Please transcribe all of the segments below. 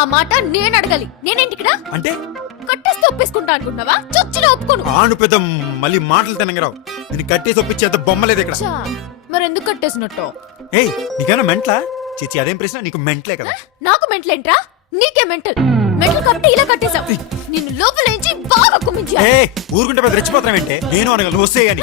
ఆ మాట నేను అడగాలి. నేనేంటికిరా అంటే కట్టేస్తే ఒప్పేసుకుంటా అనుకున్నావా? చొచ్చిన ఒప్పుకోను. ఆను పెద్ద మళ్ళీ మాటలు తినగరావు. నేను కట్టేసి ఒప్పించేంత బొమ్మలేదు ఇక్కడ. మరెందుకు కట్టేసినట్టు? ఏయ్ నీకేనా మెంట్లా? చిచి అదేం ప్రశ్న, నీకు మెంట్లే కదా. నాకు మెంటలేంట్రా? నీకే మెంటల్. మెంటల్ కట్టి ఇలా కట్టేశావు. నిన్ను లోపల నుంచి బాగా కుమ్మించా. ఏ ఊరుకుంటే పెద్ద రెచ్చిపోతావేంటే? నేను అనగలను వస్తే అని.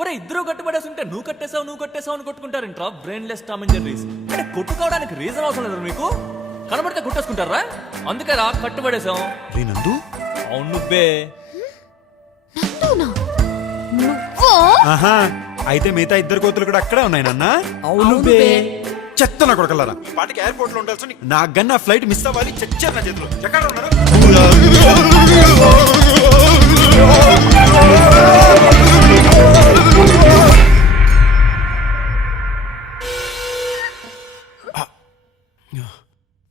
ఒరే ఇద్దరు కట్టుబడేసి ఉంటే నువ్వు కట్టేసావు అని కొట్టుకుంటారంట్రా. Brainless Tom and Jerrys. అంటే కొట్టుకోవడానికి రీజన్ అవసరం లేదు మీకు. కనబడితే కొట్టేసుకుంటారా? అందుకేరా కట్టుబడేసాం. నందు అవును నువ్వే. అయితే మిగతా ఇద్దరు కోతులు కూడా అక్కడే ఉన్నాయి నాన్న. అవును చెత్త నా కొడకల్లారా. పాటికి ఎయిర్పోర్ట్ లో ఉండాల్సి నాకు గన్న ఫ్లైట్ మిస్ అవ్వాలి. చచ్చారు నా చేతిలో. ఎక్కడ ఉన్నారు?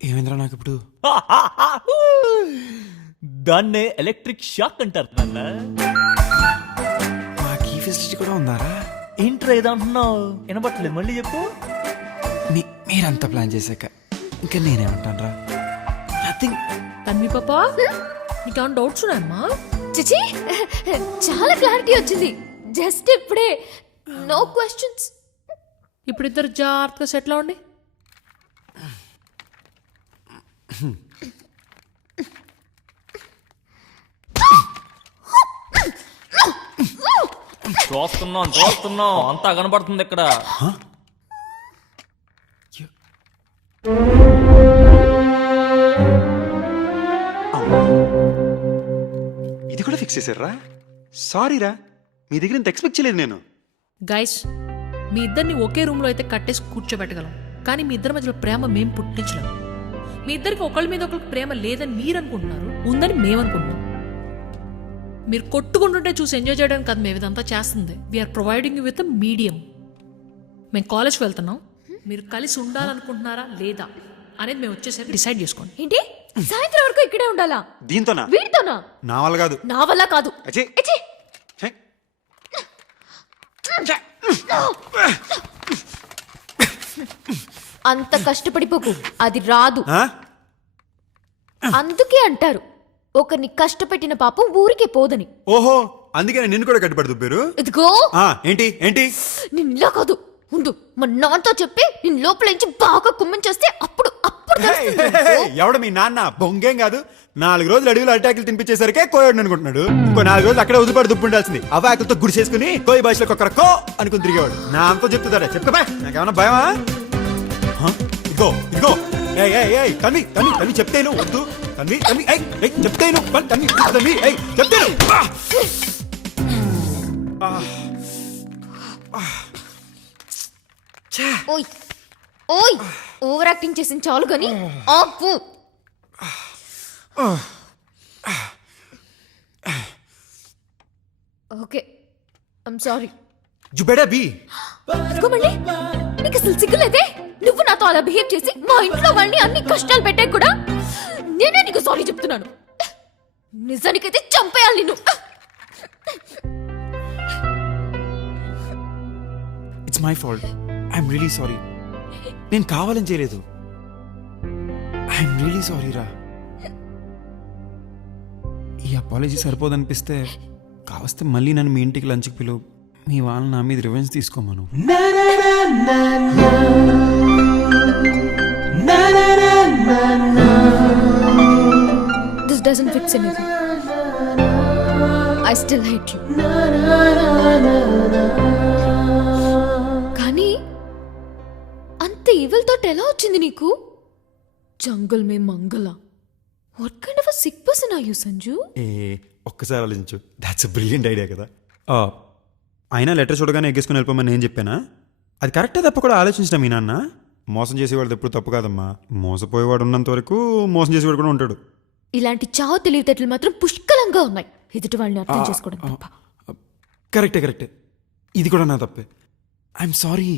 ఏమైందిరా నాకు ఇప్పుడు? దాన్నే ఎలక్ట్రిక్ షాక్ అంటారు నాన్న. నాకు ఈ ఫెసిలిటీ కూడా ఉందారా? ఏంట్రా ఏదో అంటున్నావు? వినబట్టలేదు, మళ్ళీ చెప్పు. మీరంతా ప్లాన్ చేశాక ఇంకా నేనేమంటాను రా? నథింగ్. తన్వి పాపా, నీకేమైనా డౌట్స్ ఉన్నాయమ్మా? చిచి చాలా క్లారిటీ వచ్చింది జస్ట్ ఇప్పుడే. No questions. ఇప్పుడు ఇద్దరు జాగ్రత్తగా సెటిల్ అవ్వండి. చూస్తున్నాం అంతా కనబడుతుంది ఇక్కడ. ఇది కూడా ఫిక్స్ చేశారా? సారీ రా, మీ దగ్గర ఇంత ఎక్స్పెక్ట్ చేయలేదు నేను. గైస్, మీ ఇద్దరిని ఒకే రూమ్ లో అయితే కట్టేసి కూర్చోబెట్టగలం, కానీ మీ ఇద్దరి మధ్యలో ప్రేమ మేం పుట్టించలేం. మీ ఇద్దరికి ఒకళ్ళ మీద ఒకరికి ప్రేమ లేదని మీరు అనుకుంటున్నారు, ఉందని మేము అనుకుంటున్నాం. మీరు కొట్టుకుంటుంటే చూసి ఎంజాయ్ చేయడానికి కాదు మేము ఇదంతా చేస్తుంది. We're providing you with a medium. మేము కాలేజ్కి వెళ్తున్నాం, మీరు కలిసి ఉండాలనుకుంటున్నారా లేదా అనేది మేము వచ్చేసరికి డిసైడ్ చేసుకోండి. ఏంటి సాయంత్రం వరకు ఇక్కడే ఉండాలా? దీంతోనా? వీడితోనా? నా వల్ల కాదు. నా వల్ల కాదు. అంత కష్టపడిపోకు, అది రాదు. అందుకే అంటారు ఒకరిని కష్టపెట్టిన పాపం ఊరికే పోదని. ఓహో, అందుకే నిన్ను కూడా కట్టుబడి పేరు. ఇదిగో ఏంటి ఏంటి నిన్నులా కాదు, ఉండు మా నాన్నతో చెప్పి నేను లోపల నుంచి బాగా కుమ్మించేస్తే అప్పుడు ఎవడ మీ నాన్న? బొంగేం కాదు. 4 రోజులు అడవిలో అటాకులు తినిపించేసరికి కోయడు అనుకుంటున్నాడు. ఇంకో 4 రోజులు అక్కడే ఉదుపాటు దుప్పుండాల్సింది. అవాకులతో గుడి చేసుకుని కోయి భాషలో ఒక్కర కో అనుకుని తిరిగేవాడు. నా అంతా చెప్తుందా? చెప్తా నాకేమన్నా భయమా? ఇదిగో ఇదిగో తన్ని తన్ని తన్ని చెప్తేను వద్దు. తన్ని తన్ని చెప్తేను తన్ని తన్ని చెప్తేను. ఓయ్ ఓయ్ ఓవర్ యాక్టింగ్ చేసిన చాలు గాని ఆపు. Okay I'm sorry. You better be. మళ్ళీ నీకు అసలు సిగ్గులేదే? నువ్వు నాతో అలా బిహేవ్ చేసి మా ఇంట్లో వాళ్ళని అన్ని కష్టాలు పెట్టాక కూడా నేనే నీకు సారీ చెప్తున్నాను. నిజానికైతే చంపేయాలి నిన్ను. It's my fault. I'm really sorry. నేను కావాలని చేయలేదు. ఐఎమ్ రియలీ సారీ రా. ఈ అపాలజీ సరిపోదనిపిస్తే కావస్తే మళ్ళీ నన్ను మీ ఇంటికి లంచ్కి పిలువు. మీ వాళ్ళని నా మీద revenge తీసుకోమను. This doesn't fix anything. I still hate you. కానీ అంత ఈవిల్ థాట్ ఎలా వచ్చింది నీకు? జంగల్ మే మంగళ. What kind of a sick person are you, Sanju? ఒక్కసారి ఆలోచించు. దాట్స్ బ్రిలియంట్ ఐడియా కదా. అయినా లెటర్ చూడగానే ఎగ్గేసుకుని వెళ్ళిపోమని నేను చెప్పానా? అది కరెక్టే తప్ప కూడా ఆలోచించిన మీ నాన్న. మోసం చేసేవాడు ఎప్పుడు తప్పు కాదమ్మా. మోసపోయేవాడు ఉన్నంత వరకు మోసం చేసేవాడు కూడా ఉంటాడు. ఇలాంటి చావు తెలివితేటలు మాత్రం పుష్కలంగా ఉన్నాయి ఎదుటి వాళ్ళని అర్థం చేసుకోవడం తప్ప కరెక్టే ఇది కూడా నా తప్పే ఐఎమ్ సారీ